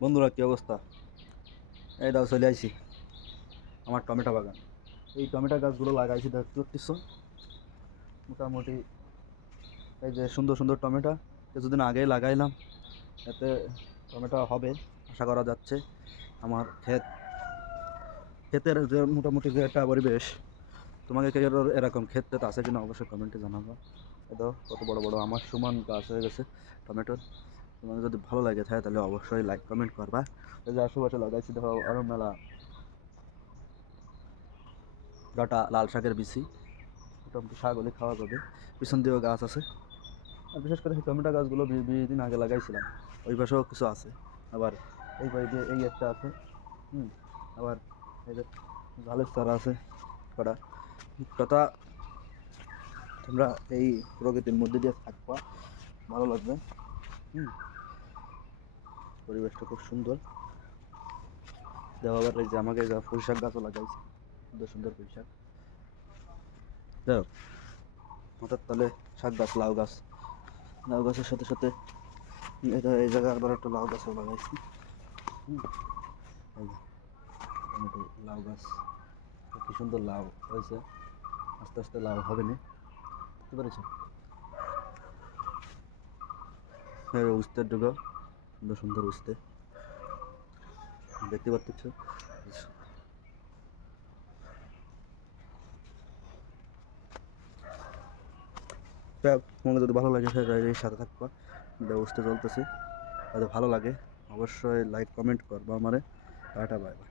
বন্ধুরা, কি অবস্থা? এই দাও চলে আইছি আমার টমেটো বাগান। এই টমেটো গাছগুলো লাগাইছি দেখতে পাচ্ছ। মোটামুটি এই যে সুন্দর সুন্দর টমেটো কিছুদিন আগেই লাগাইলাম। এতে টমেটো হবে আশা করা যাচ্ছে। আমার ক্ষেতের যে মোটামুটি যে একটা পরিবেশ, তোমাকে কে এরকম ক্ষেত টেত আছে কিনা অবশ্যই কমেন্টে জানাবো। এতো কত বড় বড় আমার সমান গাছ হয়ে গেছে টমেটোর। তোমাকে যদি ভালো লাগে থাকে তাহলে অবশ্যই লাইক কমেন্ট করবা। এই যে আশেপাশে লাগাইছি দেখো আরো মেলা ডাটা লাল শাকের বিচি, মোটামুটি শাক হলে খাওয়া যাবে। পিছন দিয়েও গাছ আছে। আর বিশেষ করে সেই টমেটো গাছগুলো 20 দিন আগে লাগাইছিলাম। ওই পাশেও কিছু আছে, আবার এই পাশে এই একটা আছে। হুম। আবার এই যে ঝালের চারা আছে কটা। কথা, তোমরা এই প্রকৃতির মধ্যে দিয়ে থাকবা, ভালো লাগবে। হুম। পরিবেশটা খুব সুন্দর। দেখো আবার এই যে আমাকে যা পুঁই শাক গাছও লাগাইছে, সুন্দর সুন্দর পুঁই শাক। দেখো হঠাৎ তাহলে শাক গাছ, লাউ গাছ, লাউ গাছের সাথে সাথে এটা এই জায়গায় আবার একটা লাউ গাছও লাগাইছি। হুম। এই যে টমেটো লাউ গাছ, কি সুন্দর লাউ হয়েছে। আস্তে আস্তে লাউ হবে না, বুঝতে পেরেছো? উঠতে ঢুকো, সুন্দর সুন্দর উঠতে দেখতে পাচ্ছ। তোমাকে যদি ভালো লাগে এর সাথে থাকবা, বুঝতে চলতেছি। যদি ভালো লাগে অবশ্যই লাইক কমেন্ট করবা আমারে। Tata, bye bye.